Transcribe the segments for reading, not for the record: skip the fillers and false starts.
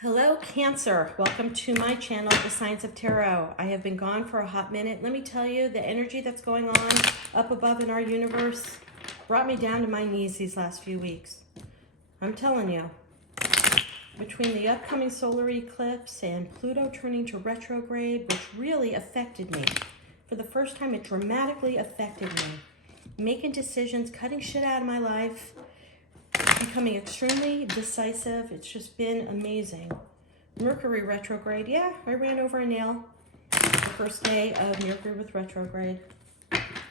Hello, Cancer. Welcome to my channel, The Signs of Tarot. I have been gone for a hot minute. Let me tell you, the energy that's going on up above in our universe brought me down to my knees these last few weeks. I'm telling you, between the upcoming solar eclipse and Pluto turning to retrograde, which really affected me. For the first time, it dramatically affected me. Making decisions, cutting shit out of my life, becoming extremely decisive. It's just been amazing. Mercury retrograde. Yeah, I ran over a nail the first day of Mercury with retrograde.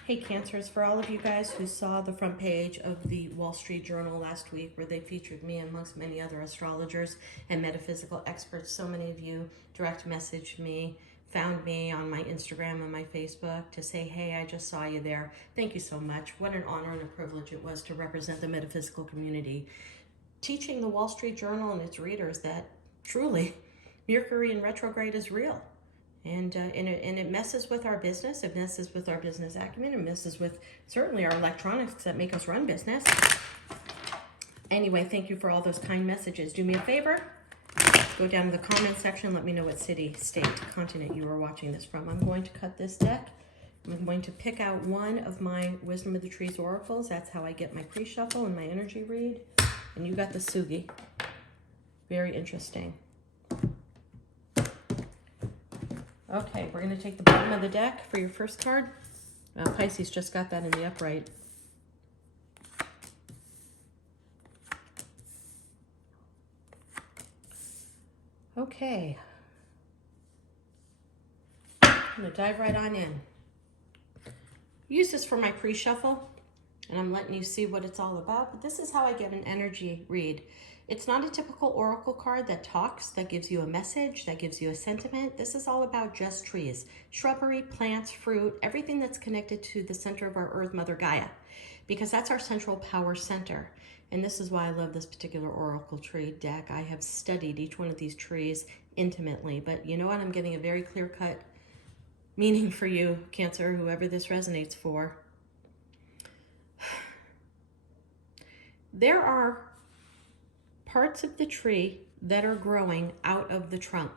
Hey, Cancers, for all of you guys who saw the front page of the Wall Street Journal last week where they featured me amongst many other astrologers and metaphysical experts, so many of you direct messaged me, found me on my Instagram and my Facebook to say, hey, I just saw you there. Thank you so much. What an honor and a privilege it was to represent the metaphysical community, teaching the Wall Street Journal and its readers that truly Mercury in retrograde is real. And it messes with our business. It messes with our business acumen. It messes with certainly our electronics that make us run business. Anyway, thank you for all those kind messages. Do me a favor. Go down to the comment section. Let me know what city, state, continent you are watching this from. I'm going to cut this deck. I'm going to pick out one of my Wisdom of the Trees oracles. That's how I get my pre-shuffle and my energy read. And you got the Sugi. Very interesting. Okay, we're going to take the bottom of the deck for your first card. Pisces just got that in the upright. Okay. I'm going to dive right on in. Use this for my pre-shuffle, and I'm letting you see what it's all about. But this is how I get an energy read. It's not a typical oracle card that talks, that gives you a message, that gives you a sentiment. This is all about just trees, shrubbery, plants, fruit, everything that's connected to the center of our Earth, Mother Gaia, because that's our central power center. And this is why I love this particular oracle tree deck. I have studied each one of these trees intimately, but you know what? I'm getting a very clear-cut meaning for you, Cancer, whoever this resonates for. There are parts of the tree that are growing out of the trunk.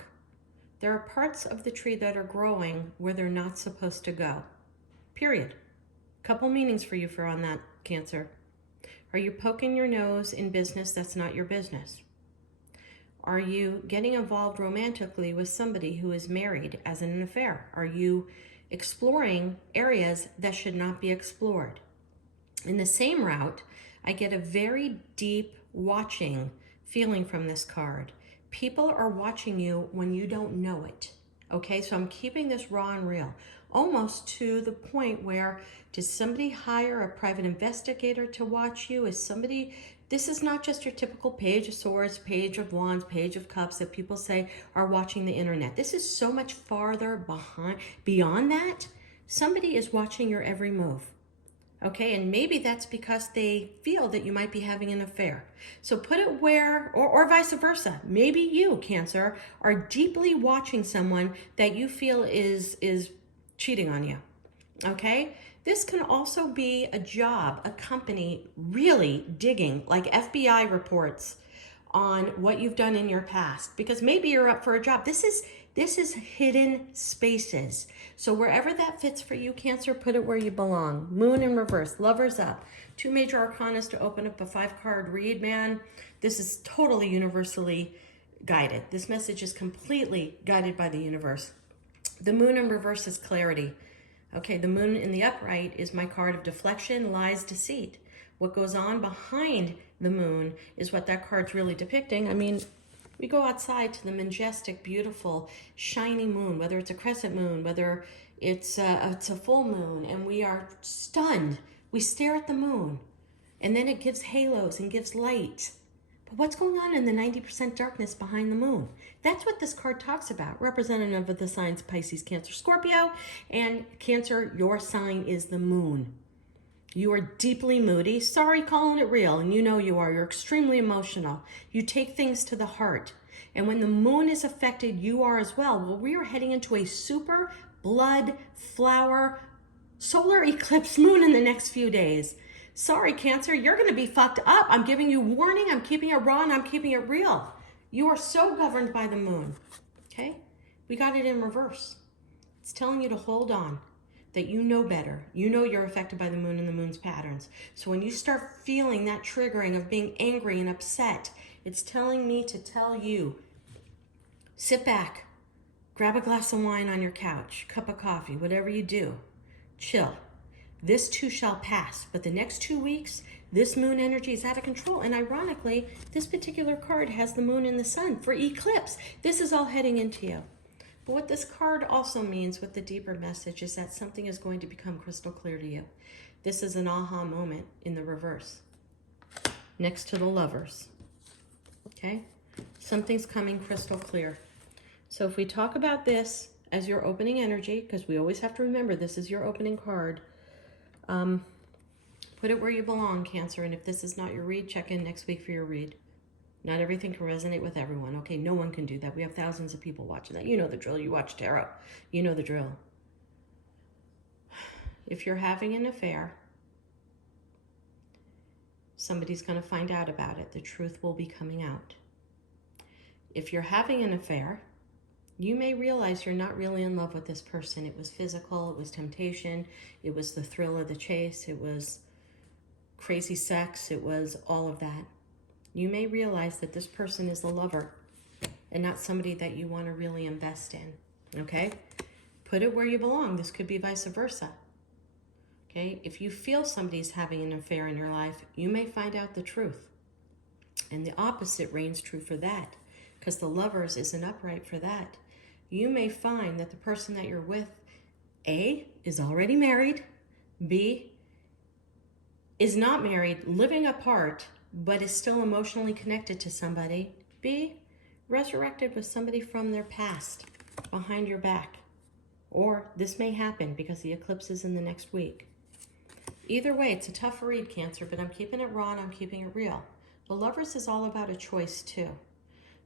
There are parts of the tree that are growing where they're not supposed to go. Period. Couple meanings for you on that, Cancer. Are you poking your nose in business that's not your business? Are you getting involved romantically with somebody who is married as in an affair? Are you exploring areas that should not be explored? In the same route, I get a very deep watching feeling from this card. People are watching you when you don't know it. Okay, so I'm keeping this raw and real, almost to the point where, does somebody hire a private investigator to watch you? This is not just your typical Page of Swords, Page of Wands, Page of Cups that people say are watching the internet. This is so much farther beyond that. Somebody is watching your every move. Okay, and maybe that's because they feel that you might be having an affair. So put it where, or vice versa. Maybe you, Cancer, are deeply watching someone that you feel is cheating on you. Okay, this can also be a job, a company really digging, like FBI reports on what you've done in your past, because maybe you're up for a job. This is hidden spaces. So wherever that fits for you, Cancer, put it where you belong. Moon in reverse, lovers up. 2 major arcanas to open up a 5-card read, man. This is totally universally guided. This message is completely guided by the universe. The moon in reverse is clarity. Okay, the moon in the upright is my card of deflection, lies, deceit. What goes on behind the moon is what that card's really depicting. I mean, we go outside to the majestic, beautiful, shiny moon, whether it's a crescent moon, whether it's a full moon, and we are stunned. We stare at the moon, and then it gives halos and gives light. But what's going on in the 90% darkness behind the moon? That's what this card talks about, representative of the signs Pisces, Cancer, Scorpio, and Cancer, your sign is the moon. You are deeply moody. Sorry, calling it real, and you know you are. You're extremely emotional. You take things to the heart. And when the moon is affected, you are as well. Well, we are heading into a super blood flower solar eclipse moon in the next few days. Sorry, Cancer, you're going to be fucked up. I'm giving you warning. I'm keeping it raw and I'm keeping it real. You are so governed by the moon, okay? We got it in reverse. It's telling you to hold on, that you know better. You know you're affected by the moon and the moon's patterns. So when you start feeling that triggering of being angry and upset, it's telling me to tell you, sit back, grab a glass of wine on your couch, cup of coffee, whatever you do, chill. This too shall pass, but the next 2 weeks, this moon energy is out of control. And ironically, this particular card has the moon and the sun for eclipse. This is all heading into you. But what this card also means with the deeper message is that something is going to become crystal clear to you. This is an aha moment in the reverse, next to the Lovers, okay? Something's coming crystal clear. So if we talk about this as your opening energy, because we always have to remember this is your opening card, put it where you belong, Cancer. And if this is not your read, check in next week for your read. Not everything can resonate with everyone. Okay, no one can do that. We have thousands of people watching that. You know the drill. You watch tarot. You know the drill. If you're having an affair, somebody's going to find out about it. The truth will be coming out. If you're having an affair, you may realize you're not really in love with this person. It was physical. It was temptation. It was the thrill of the chase. It was crazy sex. It was all of that. You may realize that this person is the lover and not somebody that you want to really invest in, okay? Put it where you belong. This could be vice versa, okay? If you feel somebody's having an affair in your life, you may find out the truth. And the opposite reigns true for that, because the Lovers isn't upright for that. You may find that the person that you're with, A, is already married, B, is not married, living apart, but is still emotionally connected to somebody. B, resurrected with somebody from their past behind your back. Or this may happen because the eclipse is in the next week. Either way, it's a tough read, Cancer, but I'm keeping it raw and I'm keeping it real. The Lovers is all about a choice too.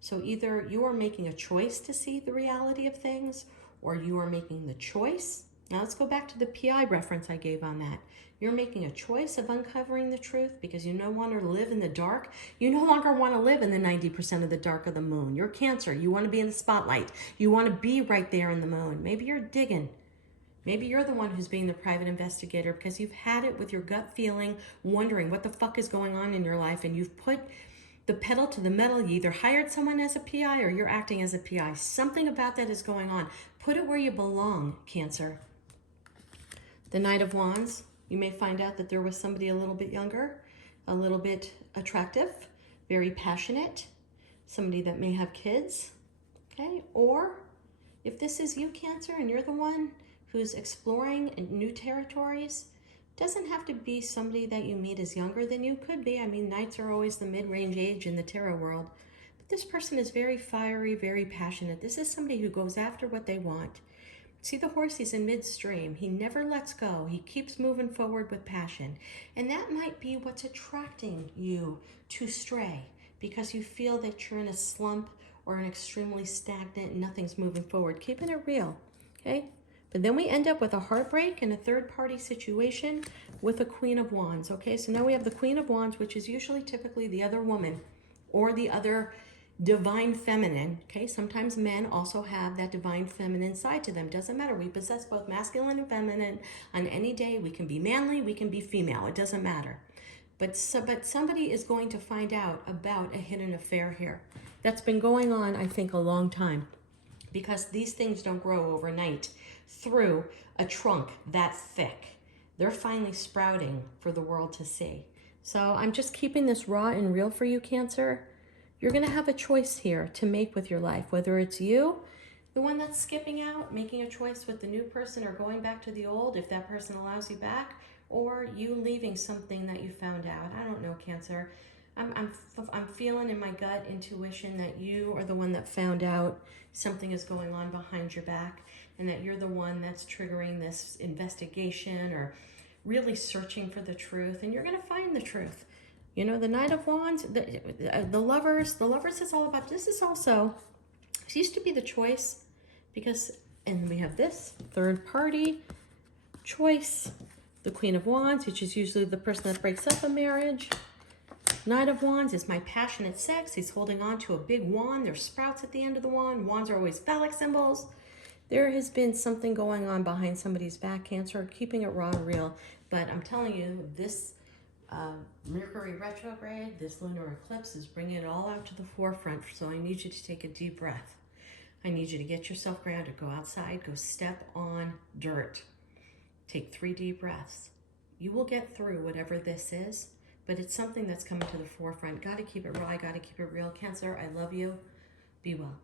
So either you are making a choice to see the reality of things, or you are making the choice. Now let's go back to the PI reference I gave on that. You're making a choice of uncovering the truth because you no longer live in the dark. You no longer want to live in the 90% of the dark of the moon. You're Cancer. You want to be in the spotlight. You want to be right there in the moon. Maybe you're digging. Maybe you're the one who's being the private investigator because you've had it with your gut feeling, wondering what the fuck is going on in your life, and you've put the pedal to the metal. You either hired someone as a PI or you're acting as a PI. Something about that is going on. Put it where you belong, Cancer. The Knight of Wands. You may find out that there was somebody a little bit younger, a little bit attractive, very passionate, somebody that may have kids, okay? Or if this is you, Cancer, and you're the one who's exploring new territories, doesn't have to be somebody that you meet as younger than you. Could be. I mean, knights are always the mid-range age in the tarot world. But this person is very fiery, very passionate. This is somebody who goes after what they want. See the horse, he's in midstream. He never lets go. He keeps moving forward with passion. And that might be what's attracting you to stray, because you feel that you're in a slump or an extremely stagnant and nothing's moving forward. Keeping it real, okay? But then we end up with a heartbreak and a third-party situation with a Queen of Wands, okay? So now we have the Queen of Wands, which is usually typically the other woman or the other divine feminine, okay? Sometimes men also have that divine feminine side to them. Doesn't matter. We possess both masculine and feminine on any day. We can be manly, we can be female. It doesn't matter. But somebody is going to find out about a hidden affair here. That's been going on, I think, a long time, because these things don't grow overnight through a trunk that thick. They're finally sprouting for the world to see. So I'm just keeping this raw and real for you, Cancer. You're going to have a choice here to make with your life, whether it's you, the one that's skipping out, making a choice with the new person, or going back to the old if that person allows you back, or you leaving something that you found out. I don't know, Cancer. I'm feeling in my gut intuition that you are the one that found out something is going on behind your back, and that you're the one that's triggering this investigation or really searching for the truth, and you're going to find the truth. You know, the Knight of Wands, the Lovers is all about, this is also, this used to be the choice, because, and we have this third party choice, the Queen of Wands, which is usually the person that breaks up a marriage. Knight of Wands is my passionate sex. He's holding on to a big wand. There's sprouts at the end of the wand. Wands are always phallic symbols. There has been something going on behind somebody's back, Cancer, keeping it raw and real. But I'm telling you, this Mercury retrograde, this lunar eclipse is bringing it all out to the forefront. So I need you to take a deep breath. I need you to get yourself grounded. Go outside, go step on dirt. Take 3 deep breaths. You will get through whatever this is, but it's something that's coming to the forefront. Got to keep it raw, got to keep it real. Cancer, I love you. Be well.